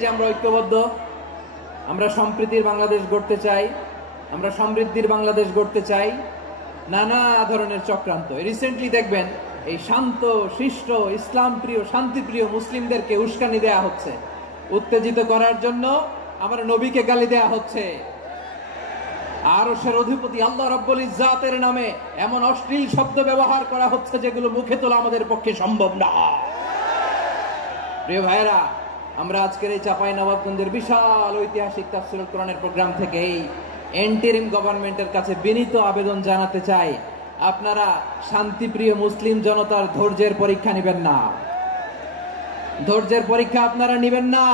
যে আমরা ঐক্যবদ্ধ, আমরা সম্প্রীতির বাংলাদেশ গড়তে চাই, আমরা সমৃদ্ধির বাংলাদেশ গড়তে চাই, নানা ধরনের চক্রান্ত। রিসেন্টলি দেখবেন এই শান্ত শিষ্ট ইসলাম প্রিয় শান্তিপ্রিয় মুসলিমদেরকে উস্কানি দেয়া হচ্ছে, উত্তেজিত করার জন্য আমার নবীকে গালি দেয়া হচ্ছে। আরশের অধিপতি আল্লাহ রাব্বুল ইজ্জাতের নামে এমন অশ্লীল শব্দ ব্যবহার করা হচ্ছে যেগুলো মুখে তোলা আমাদের পক্ষে সম্ভব না। প্রিয় ভাইরা, আমরা আজকের এই চাঁপাইনবাবগঞ্জের বিশাল ঐতিহাসিক তাফসীরুল কোরআনের প্রোগ্রাম থেকে এই এন্টারিম গভর্নমেন্টের কাছে বিনীত আবেদন জানাতে চাই, আপনারা শান্তিপ্রিয় মুসলিম জনতার ধৈর্যের পরীক্ষা নেবেন না। ধৈর্যের পরীক্ষা আপনারা নেবেন না।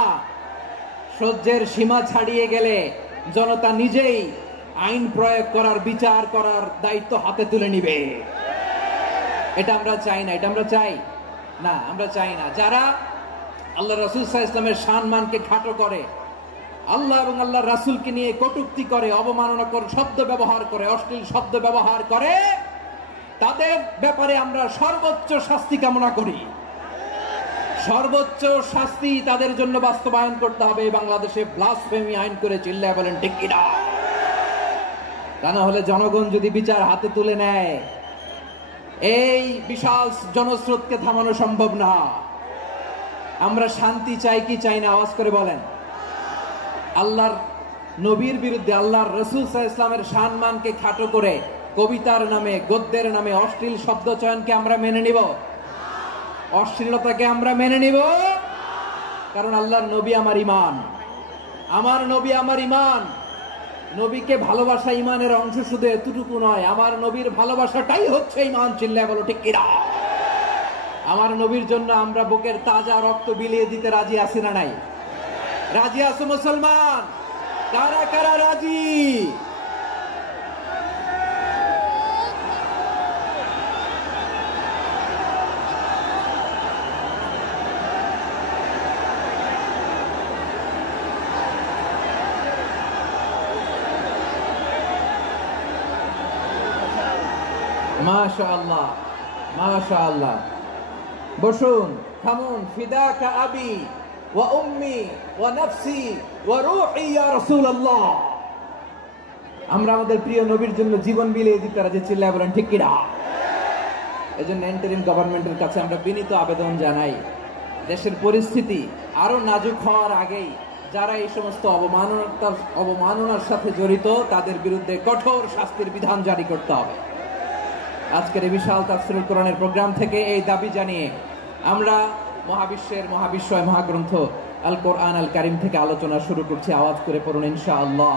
সহ্যের সীমা ছাড়িয়ে গেলে জনতা নিজেই আইন প্রয়োগ করার, বিচার করার দায়িত্ব হাতে তুলে নিবে। এটা আমরা চাই না, এটা আমরা চাই না, আমরা চাই না। যারা আল্লাহ রাসূল সাল্লাল্লাহু আলাইহি ওয়াসাল্লামের সম্মানকে খাটো করে, আল্লাহ এবং আল্লাহ রাসূলকে নিয়ে কটূক্তি করে, অবমাননা করে, শব্দ ব্যবহার করে, অশ্লীল শব্দ ব্যবহার করে, তাদের ব্যাপারে আমরা সর্বোচ্চ শাস্তি কামনা করি। সর্বোচ্চ শাস্তি তাদের জন্য বাস্তবায়ন করতে হবে। বাংলাদেশে ব্লাসফেমি আইন করে চিল্লায় বলেন ঠিক কিনা? তা না হলে জনগণ যদি বিচার হাতে তুলে নেয়, এই বিশাল জনস্রোতকে থামানো সম্ভব না। আমরা শান্তি চাই কি চাই না? আওয়াজ করে বলেন। আল্লাহর নবীর বিরুদ্ধে, আল্লাহর রাসূল সাল্লাল্লাহু আলাইহি ওয়াসাল্লামের সম্মানকে খাটো করে কবিতার নামে, গদ্যের নামে অশ্লীল শব্দ চয়নকে আমরা মেনে নিব? অশ্লীলতাকে আমরা মেনে নিব? কারণ আল্লাহর নবী আমার ঈমান, আমার নবী আমার ঈমান। নবীকে ভালোবাসা ঈমানের অংশ, শুধু এতটুকু নয়, আমার নবীর ভালোবাসাটাই হচ্ছে ঈমান। চিল্লায় বলো ঠিক কিনা? আমার নবীর জন্য আমরা বুকের তাজা রক্ত বিলিয়ে দিতে রাজি আছি না নাই? রাজি আছো মুসলমান? কারা কারা রাজি? মাশাআল্লাহ, মাশাআল্লাহ। বসুন, থামুন। ফিদাকা আবি ওয়া উম্মি ওয়া নাফসি ওয়া রূহি ইয়া রাসূলুল্লাহ। আমরা আমাদের প্রিয় নবীর জন্য জীবন বিলিয়ে দিতে রাজি। চিল্লায় বলেন ঠিক কিনা? এজন্য ইন্টারিম গভর্নমেন্টের কাছে আমরা বিনীত আবেদন জানাই, দেশের পরিস্থিতি আরো নাজুক হওয়ার আগেই যারা এই সমস্ত অবমাননার সাথে জড়িত, তাদের বিরুদ্ধে কঠোর শাস্তির বিধান জারি করতে হবে। আজকের এই বিশাল তাফসীরুল কোরআনের প্রোগ্রাম থেকে এই দাবি জানিয়ে আমরা মহাবিশ্বের মহাবিশ্বয় মহাগ্রন্থ আল কোরআন আল কারীম থেকে আলোচনা শুরু করছি। আওয়াজ করে পড়ুন ইনশাআল্লাহ।